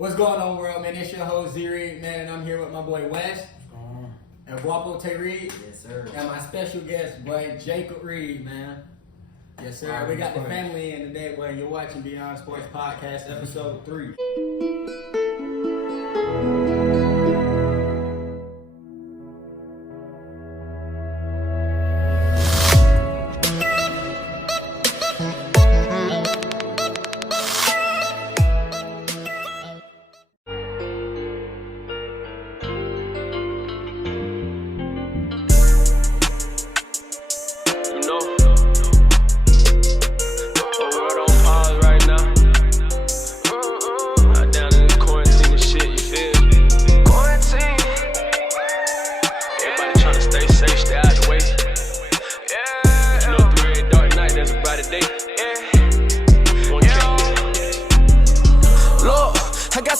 What's going on, world, man? It's your host, Z-Reed, man, and I'm here with my boy, Wes. What's going on? And Guapo Tay Reed. Yes, sir. And my special guest, boy, Jacob Reed, man. Yes, sir. Wow, we got the boy. family in today, boy. You're watching Beyond Sports Podcast, episode 3.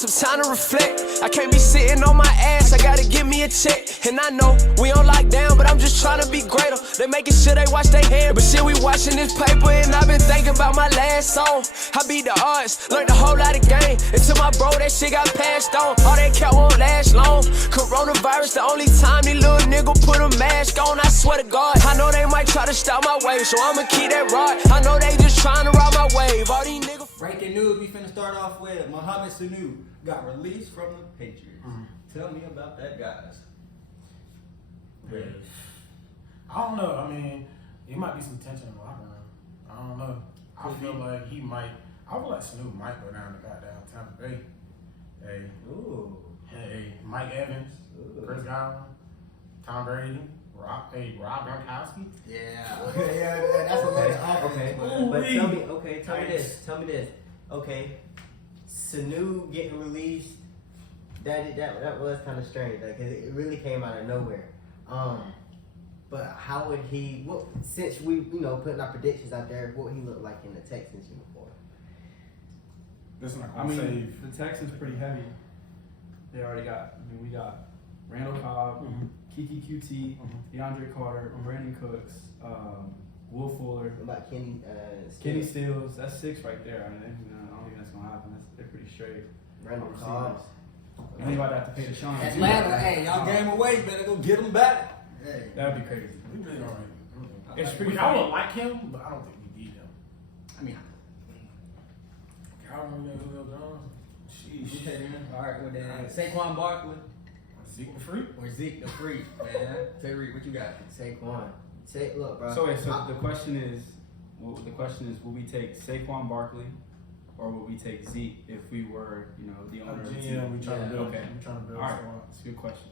Some time to reflect. I can't be sitting on my ass. I gotta give me a check. And I know we on lockdown, but I'm just trying to be greater. They making sure they watch their hand, but shit, we watching this paper. And I've been thinking about my last song. I beat the odds, learned a whole lot of game. Until my bro, that shit got passed on. All that cat won't last long. Coronavirus, the only time these little nigga put a mask on. I swear to God, I know they might try to stop my wave, so I'ma keep that rod. I know they just trying to ride my wave. All these niggas. Breaking news, we finna start off with Mohamed Sanu got released from the Patriots. Tell me about that, guys. Yeah. I don't know. I mean, it might be some tension in the locker room. I don't know. I feel like Sanu might go down to goddamn Tampa Bay. Hey, Mike Evans, Chris Godwin, Tom Brady, Rob Gronkowski. Yeah, that's a nice offer. Okay, but tell me this. Okay, Sanu getting released, that was kind of strange, like, 'cause it really came out of nowhere. But how would he? Since we, putting our predictions out there, what would he look like in the Texans uniform? Listen, the Texans pretty heavy. They already got. We got Randall Cobb, Kiki QT, DeAndre Carter, Brandon Cooks, Will Fuller. What about Kenny Stills? That's 6 right there. I mean, I don't think that's gonna happen. They're pretty straight. Randall Cobb. And they about to have to pay the Sean. Atlanta, hey, y'all gave him away. Better go get him back. Hey. That'd be crazy. We really already. It's pretty. I would like him, but I don't think we need him. I mean, Calvin Jones. Sheesh. okay, man. All right, well then, Saquon Barkley Zeke the Freak. or Zeke the Freak, man. Terry, what you got? Saquon. Look, bro. So the question is, will we take Saquon Barkley, or will we take Zeke if we were, the owner of the team? We trying to build. Okay. We trying to build. All right, that's a good question.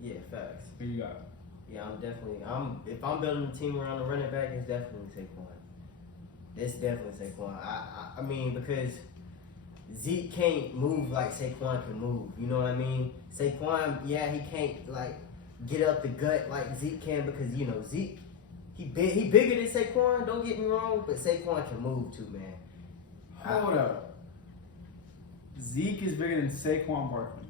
Yeah, facts. Who you got? Yeah, if I'm building a team around the running back, it's definitely Saquon. It's definitely Saquon. I mean, because Zeke can't move like Saquon can move. You know what I mean? Saquon, yeah, he can't like get up the gut like Zeke can, because Zeke, he bigger than Saquon. Don't get me wrong, but Saquon can move too, man. Hold up. Zeke is bigger than Saquon Barkley.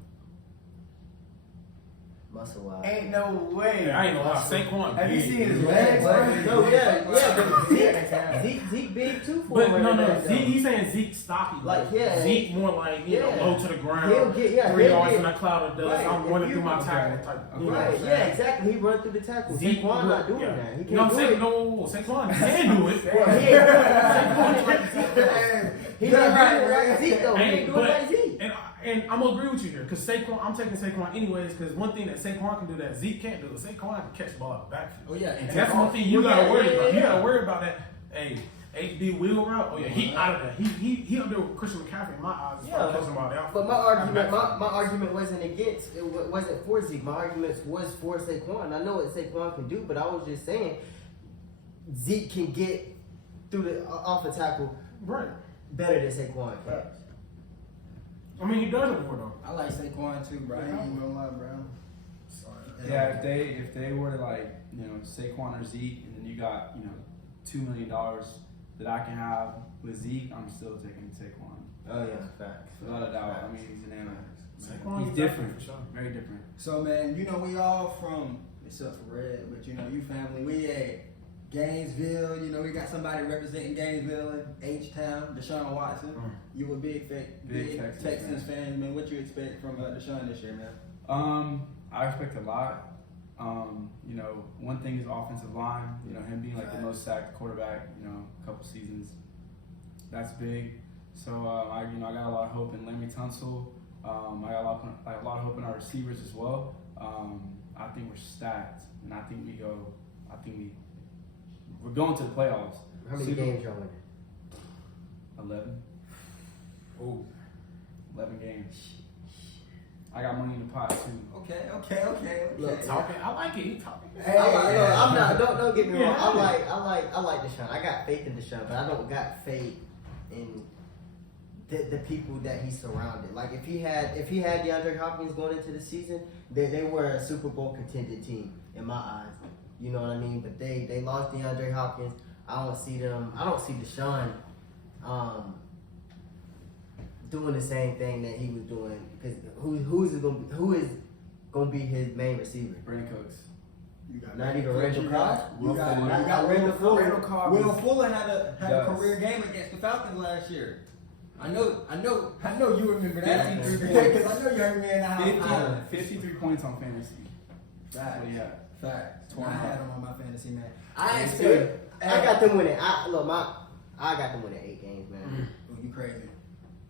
Muscle wise. Ain't no way. I ain't gonna lie. Saquon. Have you big. seen his legs? No, yeah, but Zeke big too for But him. no, Zeke, he's saying Zeke stocky. Like, yeah. Zeke more like, low to the ground. He'll get, 3 he'll yards get- in that cloud of dust. right, I'm if running you- through my tackle type. Right, yeah, exactly. He run through the tackle. Saquon not doing that. He can't You know what I'm do saying? it. No, Saquon can do it. Well, he ain't like Zeke. He not doing it like Zeke though. He ain't doing it like Zeke. And I'm gonna agree with you here, because Saquon, I'm taking Saquon anyways, because one thing that Saquon can do that Zeke can't do is Saquon can catch the ball out of the backfield. Oh yeah, And that's one thing you gotta worry about. You gotta worry about that. Hey, HB wheel route. Oh yeah, he out of that. He up there with Christian McCaffrey in my eyes. Yeah, Catching the ball out. but my argument wasn't against. It wasn't for Zeke. My argument was for Saquon. I know what Saquon can do, but I was just saying Zeke can get through the off the tackle Right. better than Saquon can. I mean, he does it more though. I like Saquon too, bro. I ain't even gonna lie, bro. Sorry. Yeah, if they were to Saquon or Zeke, and then you got $2 million that I can have with Zeke, I'm still taking Saquon. Oh yeah, facts. Without a doubt. I mean, he's an animal. Saquon He's is different, for sure. very different. So man, we all from, except for Red, but you family, we Gainesville, you know, we got somebody representing Gainesville and H-Town, Deshaun Watson. You a big Texans fan, man. What you expect from Deshaun this year, man? I expect a lot. You know, one thing is offensive line. You know, him being like the most sacked quarterback. You know, a couple seasons. That's big. So I got a lot of hope in Larry Tunsil. I got a lot of hope in our receivers as well. I think we're stacked, and I think we're going to the playoffs. How many games y'all winning? 11. Oh, 11 games. I got money in the pot too. Okay. Look, talking. I like it. He talking. Hey, I'm not. Don't get me wrong. I like Deshaun. I got faith in Deshaun, but I don't got faith in the people that he's surrounded. Like if he had DeAndre Hopkins going into the season, they were a Super Bowl contending team in my eyes. You know what I mean? But they lost DeAndre Hopkins. I don't see Deshaun doing the same thing that he was doing, because who is gonna be his main receiver? Brandon Cooks. You got Not even Randall Cobb. You got Randall Fuller. Randall Cobb. Will Fuller had a career game against the Falcons last year. I know you remember that. 53 Because I know you heard me in the house. 53 points on fantasy. Facts. What do you got? Facts. I 25. had them on my fantasy, man. I got them winning. I got them winning 8 games, man. Oh, you crazy.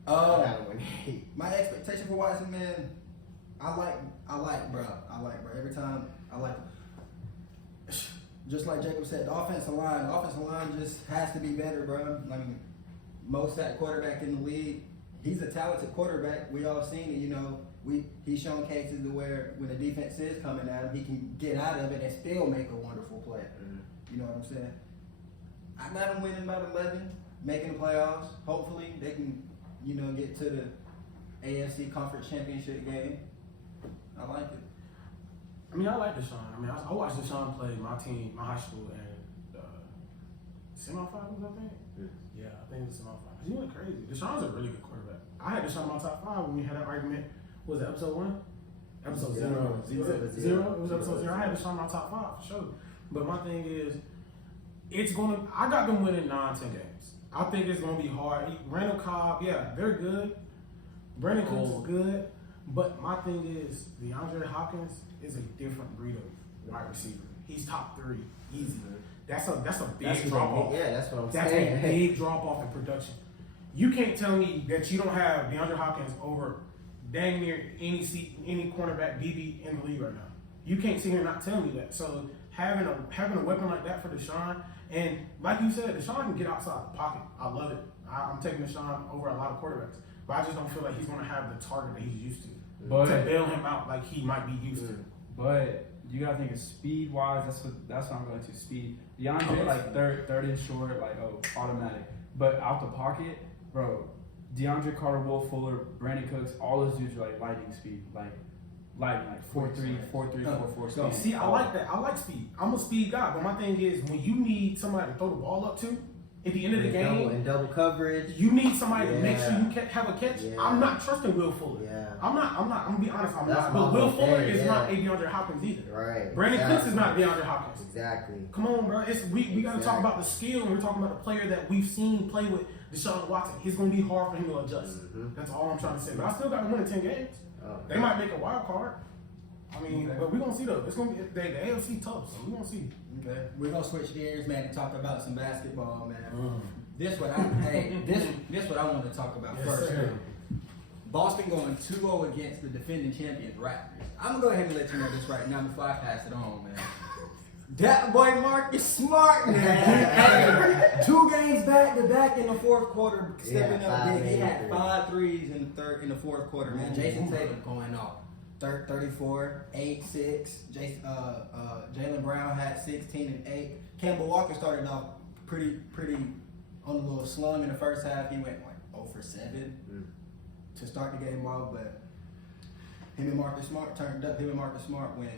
I got them winning 8. My expectation for Watson, man, I like, bro. Every time I like. Just like Jacob said, the offensive line just has to be better, bro. I mean, most sacked quarterback in the league. He's a talented quarterback. We all seen it, you know. He's shown cases to where when the defense is coming at him, he can get out of it and still make a wonderful play. You know what I'm saying? I got him winning about 11, making the playoffs. Hopefully they can, you know, get to the AFC Conference Championship game. I like it. I mean, I like Deshaun. I mean, I watched Deshaun play my team, my high school, and semifinals, I think. Yeah, I think it was semifinals. He went crazy. Deshaun's a really good quarterback. I had Deshaun in my top 5 when we had that argument. Was it episode 1? Episode 0. Zero? It was episode 0. I had Deshaun in my top 5 for sure. But my thing is, I got them winning 9-10 games. I think it's gonna be hard. Randall Cobb, yeah, they're good. Brandon Cooks is good. But my thing is, DeAndre Hopkins is a different breed of wide receiver. He's top 3, easy. That's a big drop off. Yeah, that's what I'm That's saying. a big drop off in production. You can't tell me that you don't have DeAndre Hopkins over dang near any cornerback DB in the league right now. You can't sit here and not tell me that. So having a weapon like that for Deshaun, and like you said, Deshaun can get outside the pocket. I love it. I'm taking Deshaun over a lot of quarterbacks, but I just don't feel like he's going to have the target that he's used to. But to bail him out like he might be used to. But you gotta think of speed wise. That's what I'm going to speed. DeAndre like third and short, like automatic. But out the pocket, bro. DeAndre Carter, Will Fuller, Brandon Cooks, all those dudes are like lightning speed, like 4.3, 4.4 speed. See, I like that. I like speed. I'm a speed guy, but my thing is when you need somebody to throw the ball up to at the end of the game, in double coverage, you need somebody to make sure you have a catch. Yeah. I'm not trusting Will Fuller. Yeah. I'm gonna be honest, I'm That's not. my But Will whole Fuller thing, is yeah. not a DeAndre Hopkins either. Right. Brandon Cooks is not DeAndre Hopkins. Exactly. Come on, bro. We got to talk about the skill, and we're talking about the player that we've seen play with Deshaun Watson. It's going to be hard for him to adjust. That's all I'm trying to say. But I still got to win 10 games. They might make a wild card. I mean, but we're going to see, though. It's going to be the AFC tough, so we're going to see. Okay. We're going to switch gears, man, and talk about some basketball, man. This what I want to talk about first. Sir. Boston going 2-0 against the defending champions, Raptors. I'm going to go ahead and let you know this right now before I pass it on, man. That boy Marcus Smart, man. 2 games back to back in the fourth quarter, stepping up big. He had 5 threes in the fourth quarter, man. Jason Tatum going off. 34, 8, 6. Jaylen Brown had 16 and 8. Kemba Walker started off pretty on a little slung in the first half. He went like 0 for 7 to start the game off, but him and Marcus Smart turned up. Him and Marcus Smart went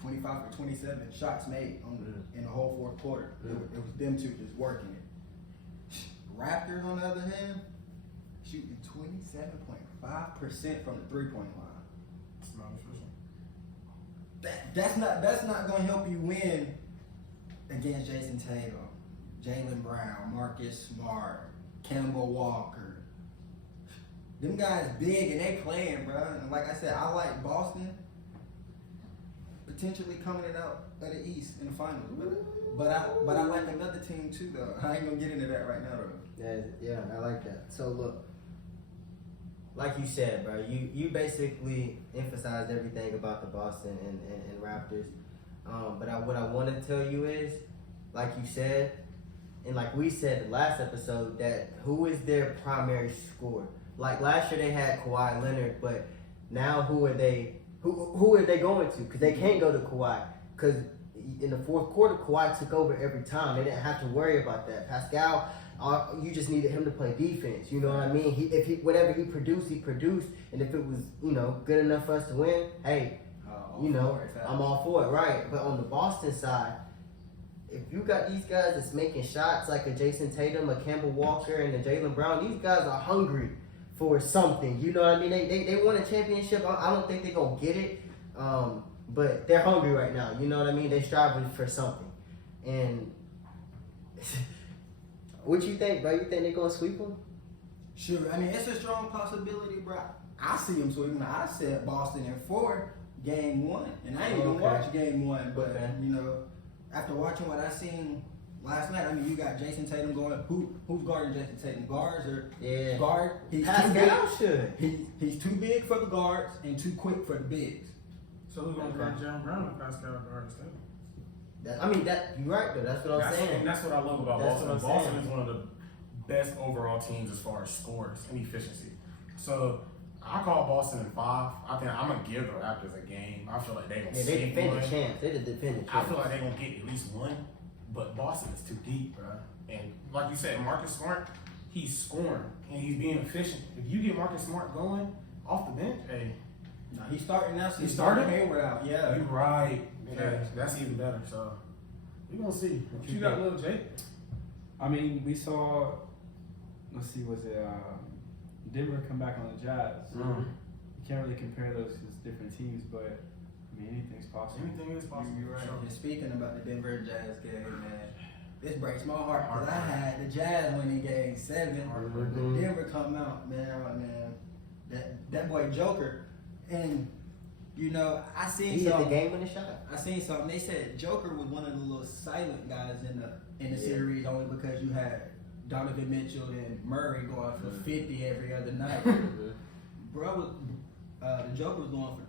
25 for 27 shots made in the whole fourth quarter. It was them two just working it. Raptors, on the other hand, shooting 27.5% from the 3-point line. That's not going to help you win against Jason Tatum, Jaylen Brown, Marcus Smart, Kemba Walker. Them guys big and they playing, bro. And like I said, I like Boston potentially coming it out of the East in the finals. But I like another team too, though. I ain't gonna get into that right now, though. Yeah, I like that. So look, like you said, bro, you basically emphasized everything about the Boston and Raptors. But what I want to tell you is, like you said, and like we said the last episode, that who is their primary scorer? Like last year they had Kawhi Leonard, but now who are they going to? Because they can't go to Kawhi. Because in the fourth quarter, Kawhi took over every time. They didn't have to worry about that. Pascal, you just needed him to play defense. You know what I mean? Whatever he produced, and if it was good enough for us to win, hey, I'm all for it, right? But on the Boston side, if you got these guys that's making shots like a Jason Tatum, a Kemba Walker, and a Jaylen Brown, these guys are hungry for something. You know what I mean? They won a championship. I don't think they're going to get it, but they're hungry right now. You know what I mean? They're striving for something. And what you think, bro? You think they're going to sweep them? Sure. I mean, it's a strong possibility, bro. I see them sweeping. I said Boston in 4, game 1. And I ain't even watch game 1. But, after watching what I seen last night, I mean, you got Jason Tatum going. Who's guarding Jason Tatum? Guards or guard? He's Pascal too big. He's too big for the guards and too quick for the bigs. So who's going to guard Jaylen Brown and Pascal guards Tatum? You're right though. That's what I'm saying. And that's what I love about Boston. Boston is one of the best overall teams as far as scores and efficiency. So I call Boston in 5. I think I'm gonna give the Raptors a game. I feel like they're gonna they defend the champs. They're the defending champs. I feel like they're gonna get at least one. But Boston is too deep, bro. And like you said, Marcus Smart, he's scoring and he's being efficient. If you get Marcus Smart going off the bench, hey. No, he's starting now. So he's starting Hayward out. Yeah, you're right. Yeah, that's even better. So we're gonna see. What you got, little Jake? I mean, we saw. Let's see, was it Denver come back on the Jazz? Mm-hmm. You can't really compare those as different teams, but I mean, anything's possible. Anything is possible. You're right. Sure. And speaking about the Denver Jazz game, man, this breaks my heart because I had the Jazz winning game 7. Mm-hmm. Denver come out, man. That boy Joker, and I seen he hit the something. game winning shot. I seen something. They said Joker was one of the little silent guys in the series only because you had Donovan Mitchell and Murray going for 50 every other night. Bro, the Joker was going for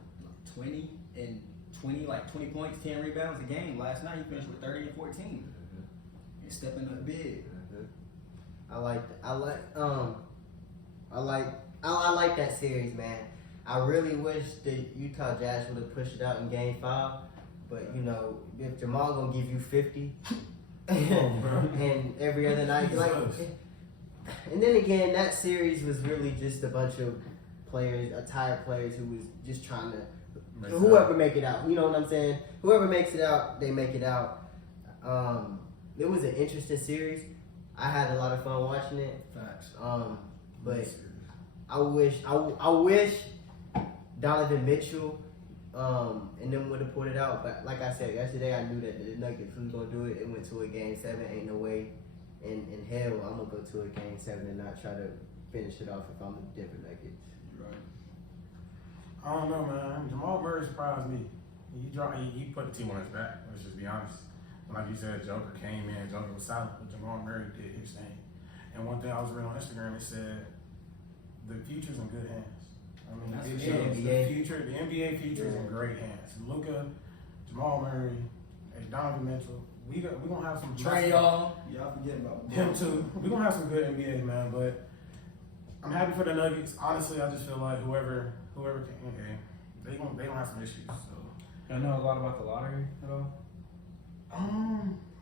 20 and 20, like 20 points, 10 rebounds a game. Last night he finished with 30 and 14. And stepping up big. I like that series, man. I really wish the Utah Jazz would have pushed it out in game 5. But if Jamal gonna give you 50 and every other night, and then again, that series was really just a bunch of players, tired players who was just trying to whoever make it out. You know what I'm saying? Whoever makes it out, they make it out. It was an interesting series. I had a lot of fun watching it. Facts. But I wish Donovan Mitchell and them would have put it out. But like I said yesterday, I knew that the Nuggets was gonna do it. It went to a game 7. Ain't no way in hell I'm gonna go to a game 7 and not try to finish it off if I'm the Denver Nuggets. Right. I don't know, man. Jamal Murray surprised me. He put the team on his back. Let's just be honest. Like you said, Joker came in. Joker was solid, but Jamal Murray did his thing. And one thing I was reading on Instagram, it said the future's in good hands. I mean, That's it the shows NBA. the NBA future is in great hands. Luka, Jamal Murray, and Donovan Mitchell. We gonna have some Trae Young. Y'all forget about him too. We gonna have some good NBA, man. But I'm happy for the Nuggets. Honestly, I just feel like whoever can, they gonna have some issues. So Y'all know a lot about the lottery at all?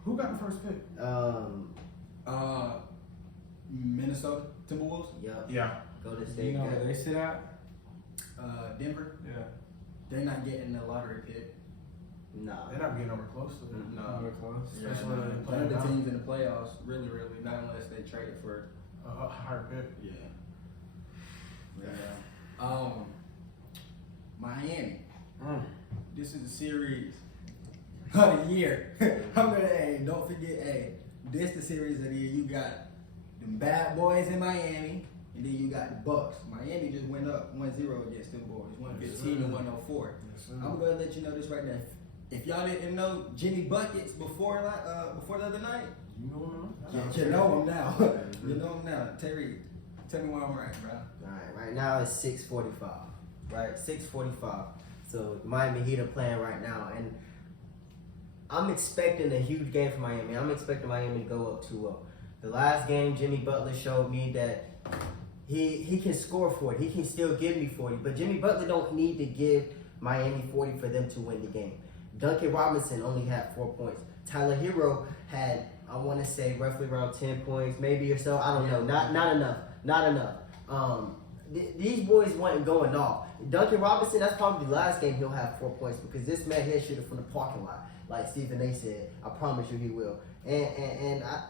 who got the first pick? Minnesota Timberwolves. Yeah. Go to Do state. you know where they sit at? Denver. Yeah. They're not getting the lottery pick. Nah. They're not getting over close to it. No. They're close. Yeah, Especially when they play none of the now. teams in the playoffs, really, not unless they trade it for. A higher pick. Miami. This is a series of the year. I'm gonna, hey, don't forget, hey, this the series of the year. You got them bad boys in Miami, and then you got the Bucks. Miami just went up 1-0 against them boys, 115 and 104. I'm gonna let you know this right there. If y'all didn't know Jimmy Buckets before the other night, You know him? you know him now. You know him now. Terry, tell me where I'm right, bro. Right now it's 6:45. Right, 6:45. So Miami Heat are playing right now, and I'm expecting a huge game from Miami. I'm expecting Miami to go up 2-0. The last game, Jimmy Butler showed me that he can score 40. He can still give me 40, but Jimmy Butler don't need to give Miami 40 for them to win the game. Duncan Robinson only had 4 points. Tyler Hero had, I want to say, roughly around 10 points, maybe or so. I don't know. Not enough. These boys weren't going off. Duncan Robinson, that's probably the last game he'll have 4 points because this man here shoot it from the parking lot, like Stephen A. said. I promise you he will. And I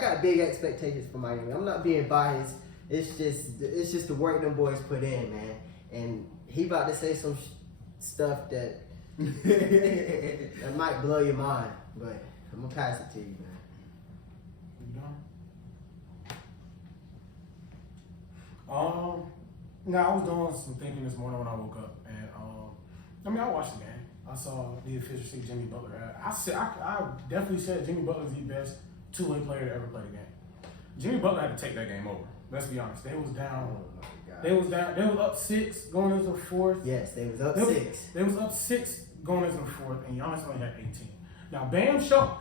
got big expectations for Miami. I'm not being biased. It's just the work them boys put in, man. And he about to say some stuff that that might blow your mind, but I'm gonna pass it to you, man. You done? Now I was doing some thinking this morning when I woke up, and I watched the game. I saw the official see Jimmy Butler. I definitely said Jimmy Butler's the best two-way player to ever play the game. Jimmy Butler had to take that game over. Let's be honest. They was down. They was up 6 going into the fourth. Yes, they was up 6. They was up 6 going into the fourth, and Giannis only had 18. Now Bam showed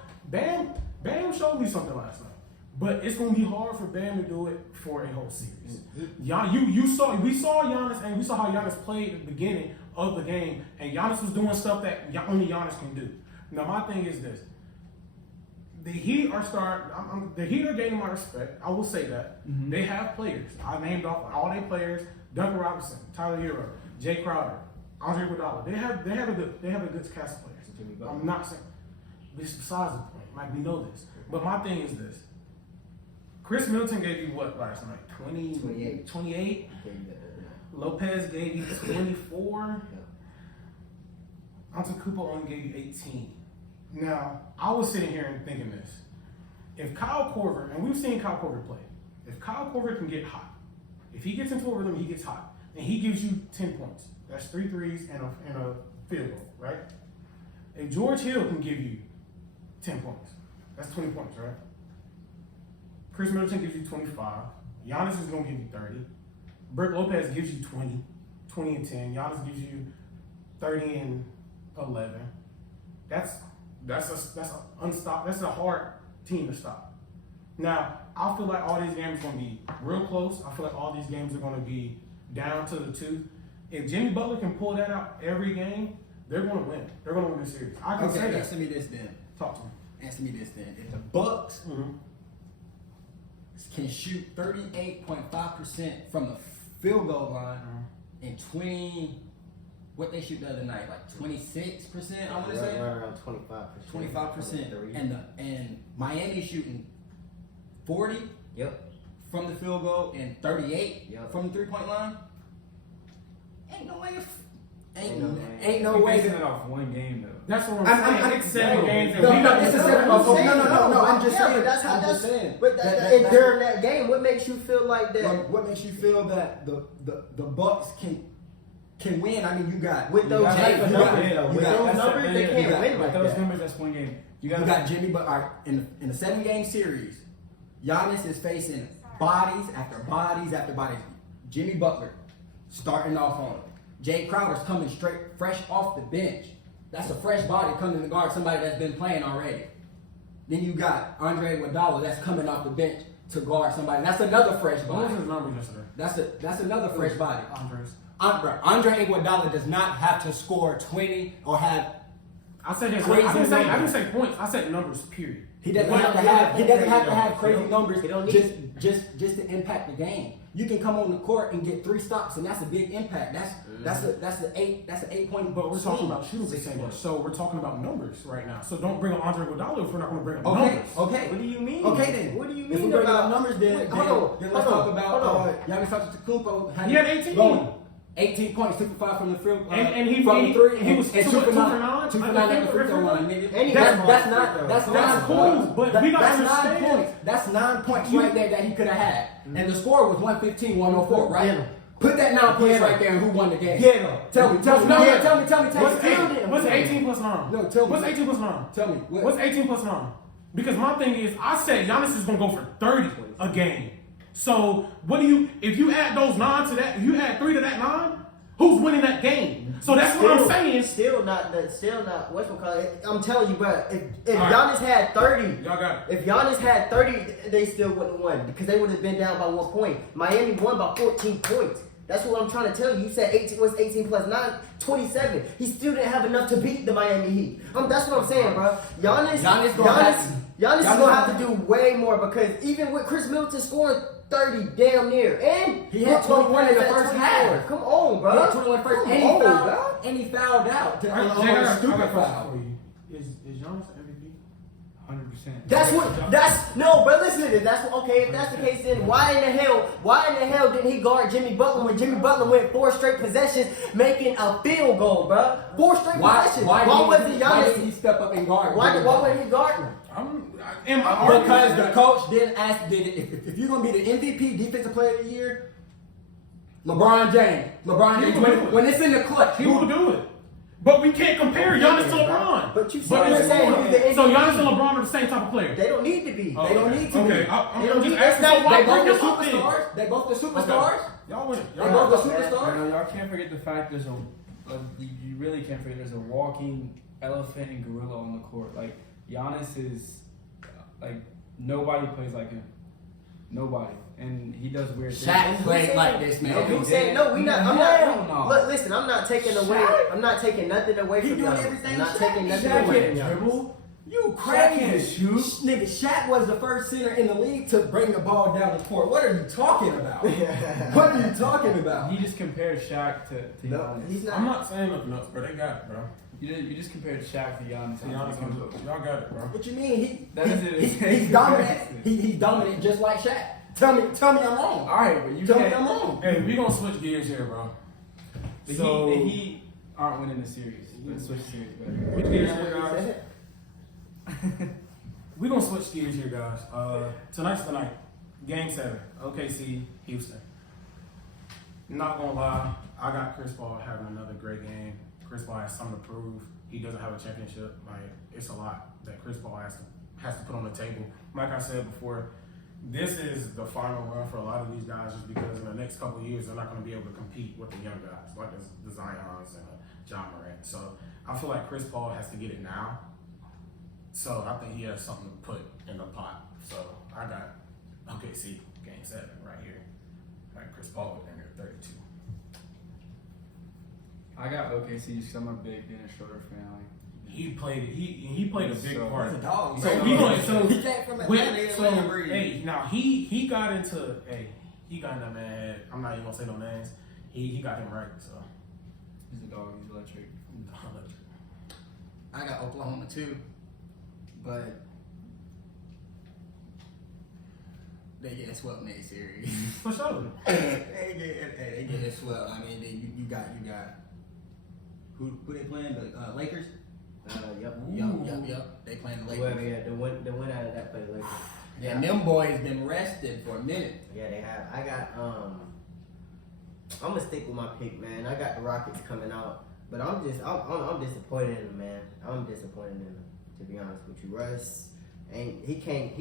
me something last night, but it's gonna be hard for Bam to do it for a whole series. We saw Giannis, and we saw how Giannis played at the beginning of the game, and Giannis was doing stuff that only Giannis can do. Now my thing is this: the Heat are gaining my respect. I will say that. Mm-hmm. They have players. I named off all their players: Duncan Robinson, Tyler Hero, Jay Crowder, Andre Iguodala. They have a good cast of players. I'm not saying this is besides the point. Like, we know this, but my thing is this: Chris Middleton gave you what last night? 28. Lopez gave you 24. Antetokounmpo only gave you 18. Now, I was sitting here and thinking this: if Kyle Korver, and we've seen Kyle Korver play, if Kyle Korver can get hot, if he gets into a rhythm, he gets hot, and he gives you 10 points. That's 3 threes and a field goal, right? If George Hill can give you 10 points, that's 20 points, right? Chris Middleton gives you 25. Giannis is going to give you 30. Brook Lopez gives you 20 and 10. Giannis gives you 30 and 11. That's a hard team to stop. Now, I feel like all these games are going to be real close. I feel like all these games are going to be down to the tooth. If Jimmy Butler can pull that out every game, they're going to win. They're going to win the series. I can say that. Answer me this then. Talk to me. Answer me this then. If the Bucks can shoot 38.5% from the field goal line and 20, what they shoot the other night, like 26%, I want to say? Right around 25%. 25%. And Miami shooting 40 from the field goal and 38 from the 3-point line. Ain't no way. Ain't no way. Basing it off one game though. That's what I'm saying. It's 7 games. And It's a 7. No. I'm just saying. But I'm just saying. But and during that game, what makes you feel like that? What makes you feel that the Bucks can win? I mean, you got with those type of numbers. With those numbers, they can't win like those that. numbers. That's one game. You got Jimmy, but in a 7-game series, Giannis is facing bodies after bodies after bodies. Jimmy Butler starting off on him. Jay Crowder's coming straight, fresh off the bench. That's a fresh body coming to guard somebody that's been playing already. Then you got Andre Iguodala that's coming off the bench to guard somebody. That's another fresh body. What was his number yesterday? That's another fresh body. Andres. Andre Iguodala does not have to score 20 or have. I said his crazy I didn't numbers. say points. I said numbers. Period. He doesn't have to have crazy numbers just to impact the game. You can come on the court and get 3 stops, and that's a big impact. That's an 8-point. But we're talking about shooting percentage, so we're talking about numbers right now. So don't bring up Andre Iguodala if we're not going to bring up numbers. Okay. What do you mean? Okay then. What do you If mean we bring about up numbers, then let's talk about Giannis Antetokounmpo. He had 18. 18 points, 2 for 5 from the field. And he from the three. he was and 2 for 9. 2 for 9 at the free throw line, nigga. And That's not. That's cool, but we gotta That's 9 understand. points. That's 9 points right there that he could have had. And the score was 115-104, right? Yeah. Put that 9 points Yeah. right there and who won the game. Yeah. Tell me. Yeah. Tell me. What's 18 plus 9? No, tell me. What's 18 plus 9? Tell me. What's 18 plus 9? Because my thing is, I said Giannis is gonna go for 30 a game. So what do you? If you add those 9 to that, if you add 3 to that 9, who's winning that game? So that's what I'm saying. Still not. What's it called? I'm telling you, bro. If All right. Giannis had 30, Y'all got it. if Giannis had 30, they still wouldn't have won because they would have been down by 1 point. Miami won by 14 points. That's what I'm trying to tell you. You said 18 was 18 plus 9, 27. He still didn't have enough to beat the Miami Heat. That's what I'm saying, bro. Giannis is gonna have to do way more because even with Chris Middleton scoring 30 damn near, and He had 21 in the first 24. half. Come on, bro. He had 21 first, Come and on, he fouled, bro. and he fouled out to All right, on Jay, I a got stupid a question foul. for you. Is Giannis MVP? 100%. No, but listen to this. If that's the case, then why in the hell didn't he guard Jimmy Butler when Jimmy Butler went 4 straight possessions making a field goal, bro? 4 straight possessions. Why wasn't Why did Giannis? he step up and guard? Why wasn't he guarding? Because the coach didn't ask. If you're gonna be the MVP, Defensive Player of the Year, LeBron James. When it's in the clutch, He will do it. But we can't compare Giannis to LeBron. But you it's saying cool. who's the So MVP? Giannis and LeBron are the same type of player. They don't need to be. Oh, They don't okay. need to Okay, be. I'm They don't just need- asking, that's so not- why They bring both the him up then? superstars. They both the superstars. Y'all win. They both the man. superstars. Y'all can't forget the fact you really can't forget there's a walking elephant and gorilla on the court. Like Giannis is like nobody plays like him. Nobody. And he does weird things. Shaq played like this, man. Who said no? I'm Hell not. no. Look, listen. I'm not taking away. Shaq? I'm not taking nothing away He from doing Giannis. everything I'm not Shaq taking nothing Shaq away can't from Giannis. dribble. You Shaq crazy. can't shoot. Nigga, Shaq was the first center in the league to bring the ball down the court. What are you talking about? What are you talking about? He just compared Shaq to No, Giannis. he's I'm not. not saying nothing else, bro. They got it, bro. You just compared Shaq to Giannis. To Giannis, y'all got it, bro. What you mean? That is it. He's dominant. He's dominant just like Shaq. Tell me I'm wrong. All right, but you Tell me can't. I'm wrong. Hey, we gonna switch gears here, bro. The So- Heat aren't winning the series. Let's switch series, better. Switch gears here, guys. We gonna switch gears here, guys. Tonight's the night. Game 7. OKC, Houston. Not gonna lie, I got Chris Paul having another great game. Chris Paul has something to prove. He doesn't have a championship. Like, it's a lot that Chris Paul has to put on the table. Like I said before, this is the final run for a lot of these guys just because in the next couple of years they're not going to be able to compete with the young guys like the Zions and John Morant. So I feel like Chris Paul has to get it now. So I think he has something to put in the pot. So I got OKC Game 7 right here. I got Chris Paul in there 32. I got OKC because I'm a big Dennis Schroeder fan. Like, He played a big So- part. He's a dog. So man. we going so he came from Atlanta. He didn't let him breathe. hey, now he got in that man. I'm not even gonna say no names. He got him right. So he's a dog. He's electric. I got Oklahoma too, but they get swept in that series. for sure. they get swept. I mean, you got who they playing? The Lakers. Yep. They playing the Lakers. Whoever, yeah, the win out of that play, Lakers. Yeah, and them boys been rested for a minute. Yeah, they have. I got. I'm gonna stick with my pick, man. I got the Rockets coming out, but I'm disappointed in them, man. I'm disappointed in them, to be honest with you. Russ he can't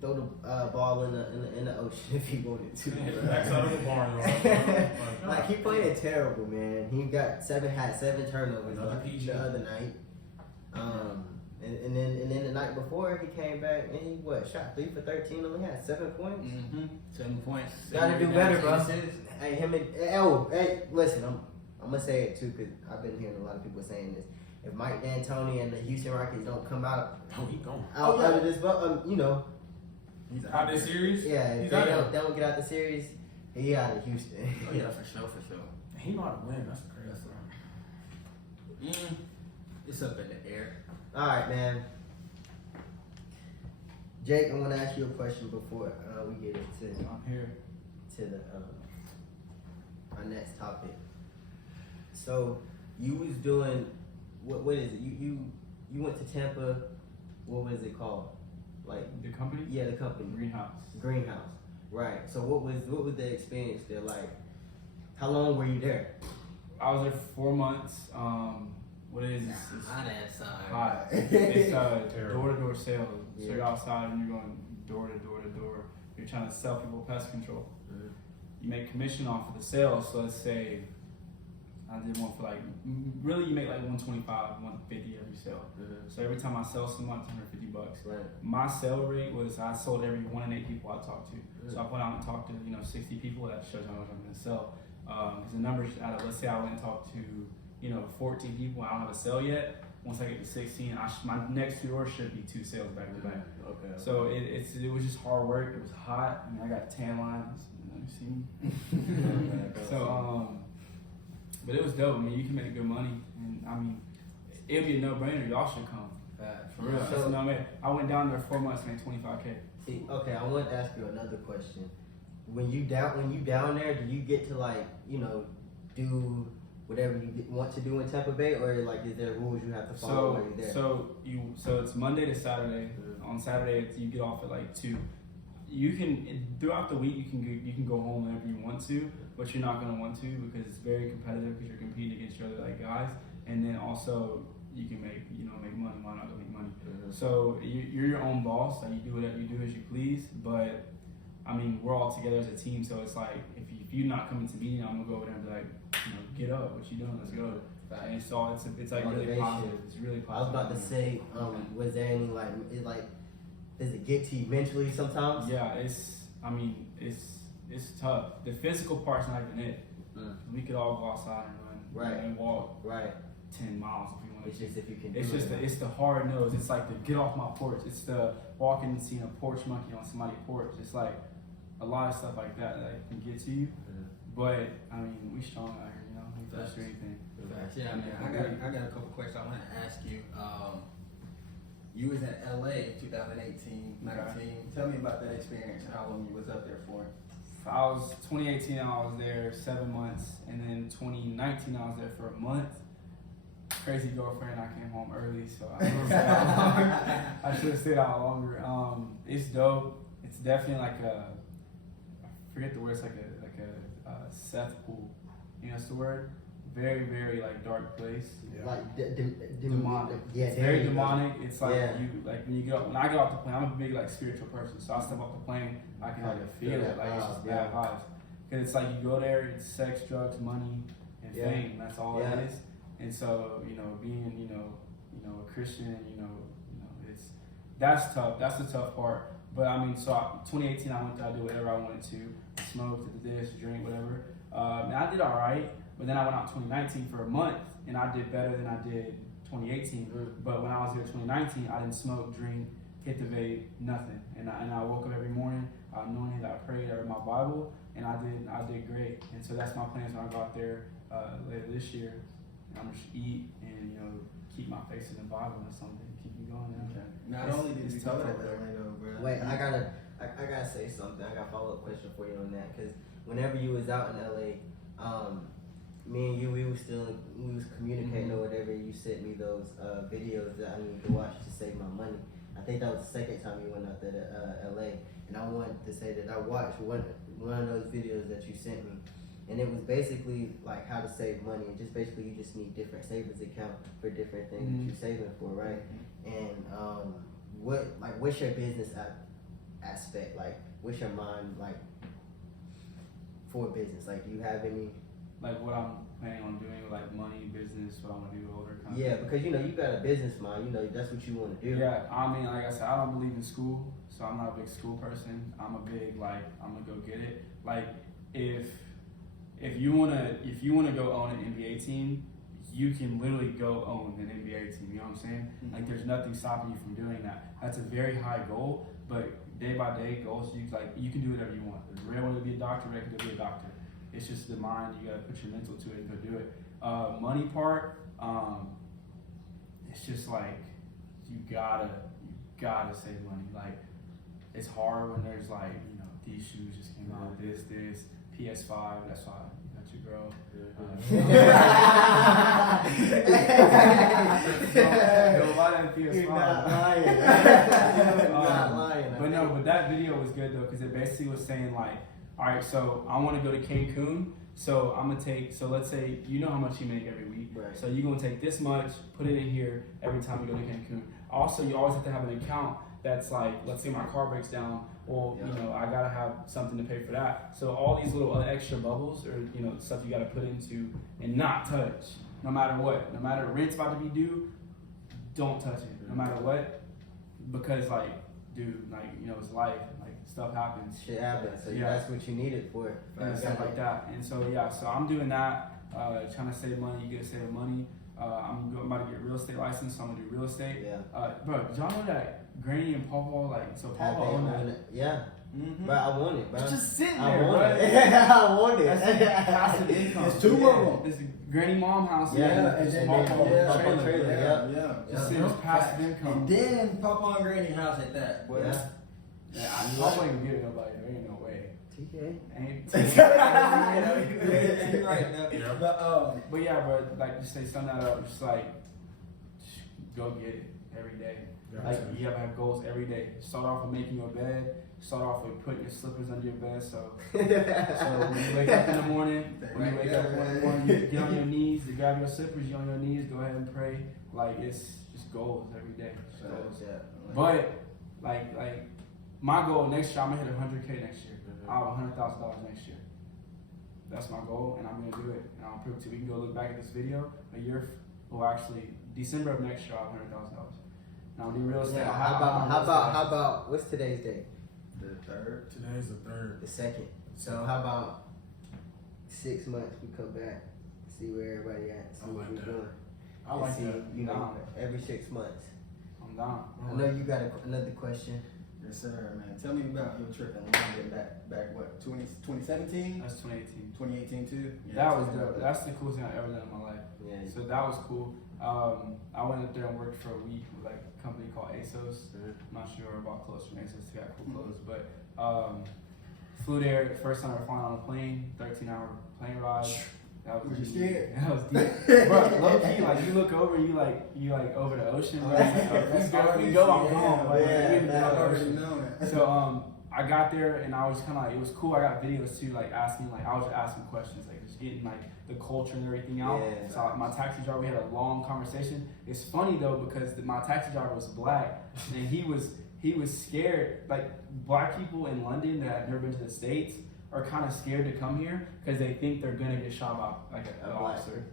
throw the ball in the ocean if he wanted to. Backside of the barn. Like he played terrible, man. He had 7 turnovers Another PG. the other night. And then the night before he came back and he shot 3 for 13, only had 7 points. 7 points. Gotta do better, bro. Assists. Hey, listen, I'm gonna say it too because I've been hearing a lot of people saying this. If Mike D'Antoni and the Houston Rockets don't come out he gone. out of this, He's Out this series? yeah, if He's they out don't get out the series, he out of Houston. Oh yeah, for sure. He know how to win. That's crazy. It's up in the air. All right, man. Jake, I want to ask you a question before we get into I'm here. our next topic. So you was doing what is it? You went to Tampa. What was it called? Like The company? yeah, the company. Greenhouse. Right. So what was the experience there like? How long were you there? I was there for 4 months. What it is? It's Hot ass hot. It's door-to-door sales. So you're outside and you're going door to door to door. You're trying to sell people pest control. You make commission off of the sales. So let's say I did one for like, really you make like 125, 150 every sale. So every time I sell someone, it's $150. Right. My sale rate was I sold every 1 in 8 people I talked to. So I went out and talked to 60 people. That shows how much I'm going to sell. Because the numbers out of, let's say I went and talked to 14 people. I don't have a sale yet. Once I get to 16, my next 2 orders should be 2 sales back to back. Okay. So it was just hard work. It was hot. I mean, I got tan lines. You see me? So but it was dope. I mean, you can make good money, and I mean, it'd be a no-brainer. Y'all should come. For real. So, No, man, I went down there 4 months, made $25K. See, okay, I want to ask you another question. When you down there, do you get to like do whatever you want to do in Tampa Bay, or like is there rules you have to follow while you're there? So it's Monday to Saturday. On Saturday, you get off at like 2. You can throughout the week you can go home whenever you want to, but you're not gonna want to because it's very competitive because you're competing against your other like guys, and then also you can make money. Why not go make money? So you're your own boss. Like you do whatever you do as you please. But I mean, we're all together as a team, so it's like if you're not coming to meeting, I'm gonna go over there and be like, get up, what you doing? Let's go. And so it's like really positive. It's really positive. I was about to say, was there any does it get to you mentally sometimes? Yeah, it's tough. The physical part's not even it. We could all go outside and run, and walk 10 miles if we want to. It's just if you can. It's the hard nose. It's like the get off my porch. It's the walking and seeing a porch monkey on somebody's porch. It's like a lot of stuff like that can get to you. But I mean, we strong out here. We touch anything. Yeah, man. I got a couple questions I want to ask you. You was in LA in 2018, 19. Tell me about that experience and how long you was up there for. 2018 I was there 7 months, and then 2019 I was there for a month. Crazy girlfriend, I came home early, so I should have stayed out longer. It's dope. It's definitely like I forget the word. It's like a cesspool. That's the word. Very, very like dark place. Like demonic. Yeah, it's very demonic. It's like yeah. when I get off the plane, I'm a big like spiritual person. So I step off the plane, I can feel it. Like it's just bad vibes. Cause it's like you go there, it's sex, drugs, money, and fame. That's all it is. And so being a Christian, that's tough. That's the tough part. But I mean, so 2018 I went to, I did whatever I wanted to. I smoked, did this, drink, whatever. And I did all right. But then I went out 2019 for a month, and I did better than I did 2018. But when I was there 2019, I didn't smoke, drink, hit the vape, nothing. And I woke up every morning, I anointed, I prayed, I read my Bible, and I did great. And so that's my plans when I go out there later this year. I'm just eat and keep my face in the Bible or something, keep me going. Okay. Not only did you go to LA though, bro. Wait, I gotta say something. I got a follow up question for you on that because whenever you was out in LA, me and you, we was communicating or whatever. You sent me those videos that I need to watch to save my money. I think that was the second time you went out there to LA, and I wanted to say that I watched one of those videos that you sent me, and it was basically like how to save money. And just basically you just need different savings account for different things that you're saving for, right? And what's your business aspect? Like, what's your mind like for business? Like, do you have any? Like what I'm planning on doing with like money, business, what I'm gonna do older kind of thing. Because you got a business mind, that's what you want to do. Yeah, I mean, like I said, I don't believe in school, so I'm not a big school person. I'm a big I'm gonna go get it. Like if you wanna go own an NBA team, you can literally go own an NBA team. You know what I'm saying? Like there's nothing stopping you from doing that. That's a very high goal, but day by day goals, you can do whatever you want. If Ray wanted to be a doctor, Ray could be a doctor. It's just the mind. You gotta put your mental to it and go do it. Money part, it's just like you gotta save money. Like it's hard when there's these shoes just came out, this PS5. That's why you got your girl. Yo, why that PS5? You're not lying. You're not lying. But no, but that video was good though, because it basically was saying like, all right, so I want to go to Cancun, so I'm gonna take, so let's say you know how much you make every week, Right. so you're gonna take this much, put it in here every time you go to Cancun. Also, you always have to have an account that's like, let's say my car breaks down, well, you know, I gotta have something to pay for that. So all these little extra bubbles, or you know, stuff you gotta put into and not touch, no matter what, no matter rent's about to be due, don't touch it, no matter what, because like, dude, like, you know, it's life, like stuff happens. Shit happens, so Yeah. that's what you need it for. And stuff like that. And so yeah, so I'm doing that, trying to save money. You gotta save money. I'm about to get a real estate license, so I'm gonna do real estate. Yeah. Bro, did y'all know that Granny and Pawpaw, like, so Pawpaw owned that? Yeah. Mm-hmm. But I want it, bro. It's just sitting I there, want bro. it. I want it. That's passive income. It's two of them. It's a Granny Mom house. Yeah, and and just then Pawpaw Pawpaw trailer. trailer. Yeah. Just sitting as passive income. And then Papa and Granny house at that. Boy. Yeah. Yeah, Pawpaw ain't gonna get it nobody. There ain't no way. TK. Ain't. You're right. No. But yeah, bro, like just say sum that up. Just like go get it every day. Like you have to have goals every day. Start off with making your bed. Start off with putting your slippers under your bed. So when you wake up in the morning, you get on your knees to grab your slippers. You on your knees. Go ahead and pray. Like it's just goals every day. Just goals. But like my goal next year, I'm gonna hit 100K next year. I'll have $100,000 next year. That's my goal, and I'm gonna do it. And I'll prove it to you. We can go look back at this video. Actually, December of next year, I'll have $100,000. And I'll do real estate. Yeah, how about what's today's day? The third. Today's the 3rd. The 2nd. So how about 6 months we come back, see where everybody at, see I what like we're that. doing. I like see, that. you know, Down. every 6 months. I'm down. I know you got another question. Yes, sir, man. Tell me about your trip in London back what, 2017? That's 2018. 2018 too? That was dope. That's the coolest thing I've ever done in my life. Yeah. So that was cool. I went up there and worked for a week with like a company called ASOS. I'm not sure about clothes from ASOS. They got cool clothes, but flew there. First time I ever flying on a plane. 13-hour plane ride. That Was you scared? That was deep. Bro, low key, like you look over, you like over the ocean. Bro. We go, I'm home. Like, we didn't I go to the already ocean. know that. So I got there and I was kind of like, it was cool. I got videos too, like asking, like I was just asking questions, like just getting like the culture and everything out. Yeah. So my taxi driver, we had a long conversation. It's funny though because my taxi driver was black and he was scared. Like black people in London that have never been to the States are kind of scared to come here because they think they're gonna get shot by like an officer,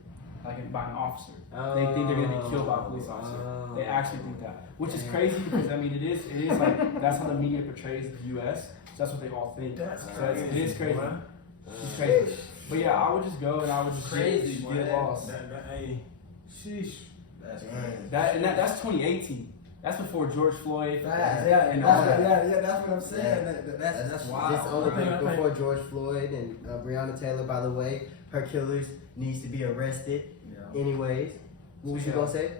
by an officer. They think they're gonna be killed by a police officer. They actually think that, which is crazy because I mean it is like that's how the media portrays the U.S. So that's what they all think. That's So crazy. it is crazy. Man. It's crazy. But yeah, I would just go and I would just Crazy, get boy. lost. Hey, sheesh. That's That's 2018. That's before George Floyd. Yeah, and all that. that's what I'm saying. That's wild. This only I think- before George Floyd and Breonna Taylor, by the way. Her killers needs to be arrested. Yeah. Anyways, what was you gonna say?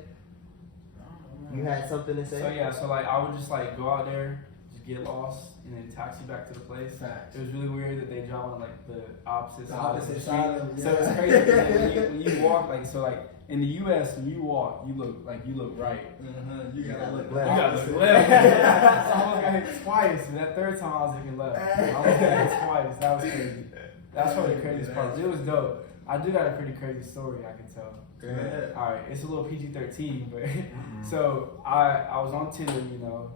You had something to say? So yeah, so like I would just like go out there, just get lost, and then taxi back to the place. Facts. It was really weird that they drive on like the opposite The side. opposite of the side street. of- So it's yeah. crazy because when you walk like so like in the U.S. when you walk you look right. You gotta look You left. gotta look left. So I almost got hit twice. And that third time I was looking left. I almost got hit twice. That was crazy. That's probably the craziest part. It was dope. I do got a pretty crazy story I can tell. Go ahead. All right, it's a little PG-13, but so I was on Tinder, you know.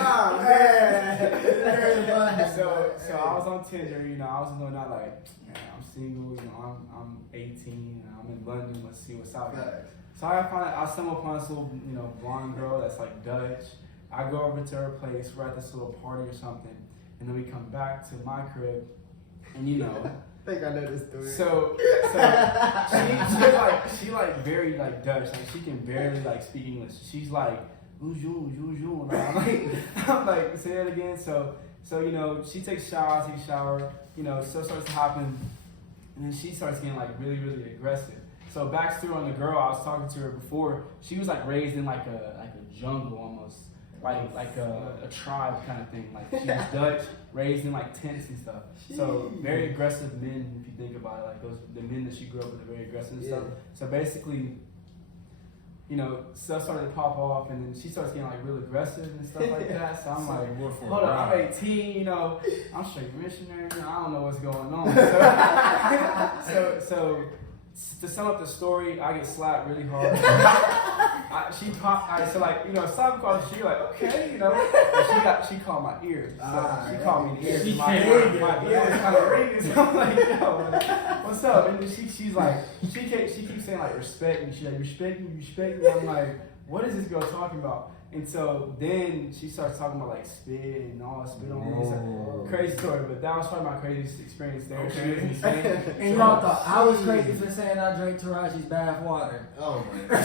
Oh man! So I was on Tinder, you know. I was going out like, man, I'm single, you know. I'm 18, and I'm in London. Let's see what's out there. So I stumble upon this little, you know, blonde girl that's like Dutch. I go over to her place. We're at this little party or something, and then we come back to my crib, and you know. I think I know this story. So she like very like Dutch, like she can barely like speak English. She's like bonjour, bonjour. I'm like say that again. So you know she takes a shower, I take a shower. You know stuff starts to happen, and then she starts getting like really aggressive. So backstory on the girl, I was talking to her before. She was like raised in like a jungle almost. like a tribe kind of thing. Like she was Dutch, raised in like tents and stuff. So very aggressive men, if you think about it, like the men that she grew up with are very aggressive and stuff. So basically, you know, stuff started to pop off, and then she starts getting like real aggressive and stuff like that. So I'm like, hold up, I'm 18, you know, I'm straight missionary, you know, I don't know what's going on. So to sum up the story, I get slapped really hard. So like, you know, stop calling, she like, okay, you know, and she called my ears. So she called me the ears. My ear was kind of ringing. So I'm like, yo, what's up? And then she's like, she keeps saying like, respect me. She's like, respect me. I'm like, what is this girl talking about? And so then she starts talking about like spit and all spit on me. It's like, crazy story, but that was probably my craziest experience there. Okay. She was insane. And y'all thought I was crazy for saying I drank Taraji's bath water. Oh my god.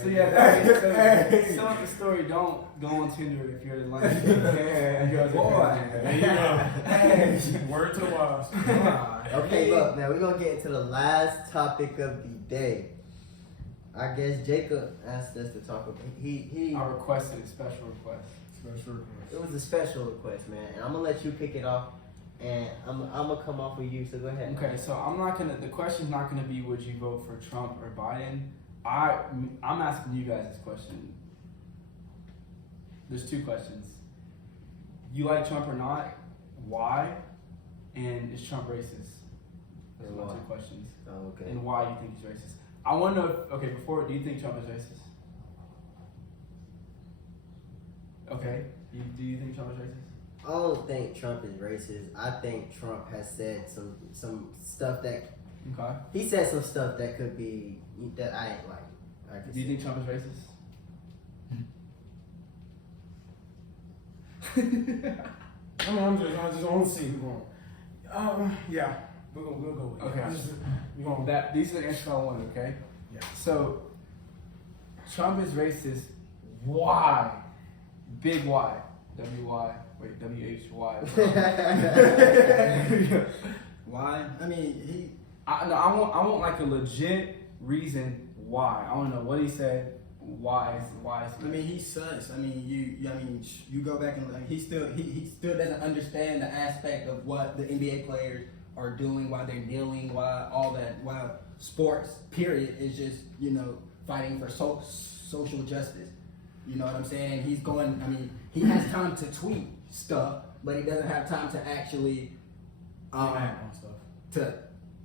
So yeah, sum up the story. Don't go on Tinder if you're in London. There you go. Word to the wise. Okay, look, now we're gonna get into the last topic of the day. I guess Jacob asked us to talk about I requested a special request. It was a special request, man, and I'm gonna let you kick it off, and I'm gonna come off with you. So go ahead. Okay, so the question's not gonna be would you vote for Trump or Biden. I'm asking you guys this question. There's two questions. You like Trump or not? Why? And is Trump racist? Those are my two questions. Oh, okay. And why you think he's racist? I want to know. Before, do you think Trump is racist? Okay. Do you think Trump is racist? I don't think Trump is racist. I think Trump has said some stuff that Okay. he said some stuff that could be that I ain't like. Do you think Trump is racist? I mean, I just want to see who's going. Yeah, we'll go with it. Okay. These are the answers I wanted, okay? Yeah. So, Trump is racist. Why? Big Y. W-Y. Wait, W-H-Y. Why? I mean, I want like a legit reason why. I want to know what he said. Why is I mean, he sucks. I mean, you go back and like, he still doesn't understand the aspect of what the NBA players are doing, why they're dealing, why all that, why sports period is just fighting for social justice. You know what I'm saying? He has time to tweet stuff, but he doesn't have time to actually act on stuff. To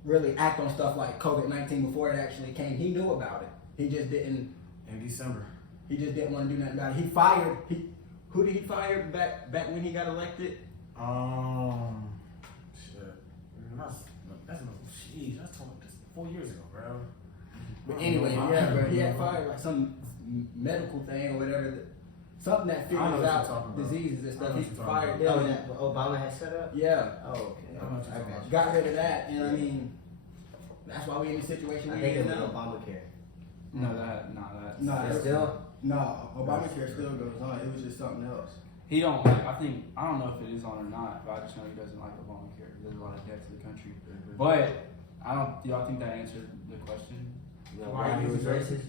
really act on stuff like COVID-19 before it actually came. He knew about it. He just didn't. In December. He just didn't want to do nothing about it. Who did he fire back when he got elected? Shit. That's 4 years ago, bro. But anyway, yeah, bro. He had fired like some medical thing or whatever. Something that figures out diseases and stuff. He fired Oh, them. that Obama had set up? Yeah. Oh, okay. I got you. Got rid of that. You know what I mean? That's why we in the situation I we think in it was now. Obamacare. No, Obamacare still goes on. It was just something else. He don't like. I don't know if it is on or not, but I just know he doesn't like Obamacare. There's a lot of debt to the country. But do y'all think that answered the question? Why he was racist?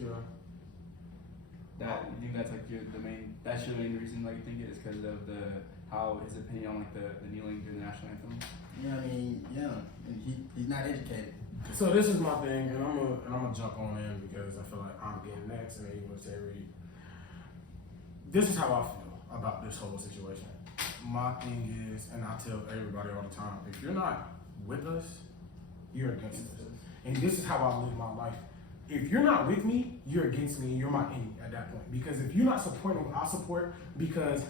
That you think that's like that's your main reason why you think it is because of how his opinion on like the kneeling during the national anthem? Yeah, and he's not educated. So this is my thing, and I'm gonna jump on in because I feel like I'm getting next, and then you want to say Reed. This is how I feel about this whole situation. My thing is, and I tell everybody all the time, if you're not with us, you're against us. And this is how I live my life. If you're not with me, you're against me, and you're my enemy at that point. Because if you're not supporting what I support, there's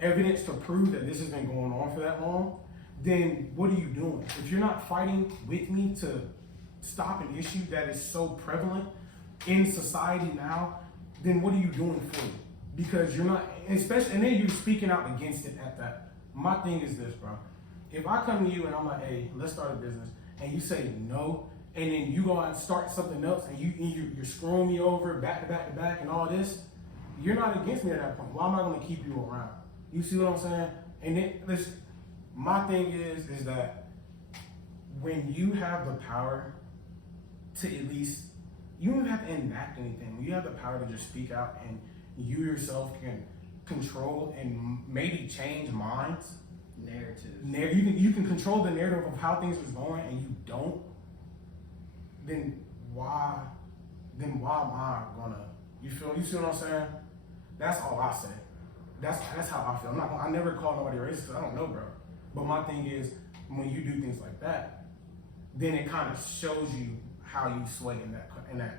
evidence to prove that this has been going on for that long, then what are you doing? If you're not fighting with me to stop an issue that is so prevalent in society now, then what are you doing for it? Because you're not, especially, and then you're speaking out against it at that. My thing is this, bro. If I come to you and I'm like, hey, let's start a business, and you say no, and then you go out and start something else, and you're screwing me over back to back to back and all this, you're not against me at that point. Why am I going to keep you around? You see what I'm saying? And then, listen, my thing is that when you have the power to at least, you don't even have to enact anything. You have the power to just speak out, and you yourself can control and maybe change minds. Narrative. You can control the narrative of how things is going, and you don't. Then why am I gonna? You see what I'm saying? That's all I say. That's how I feel. I never call nobody racist 'cause I don't know, bro. But my thing is, when you do things like that, then it kind of shows you how you sway in that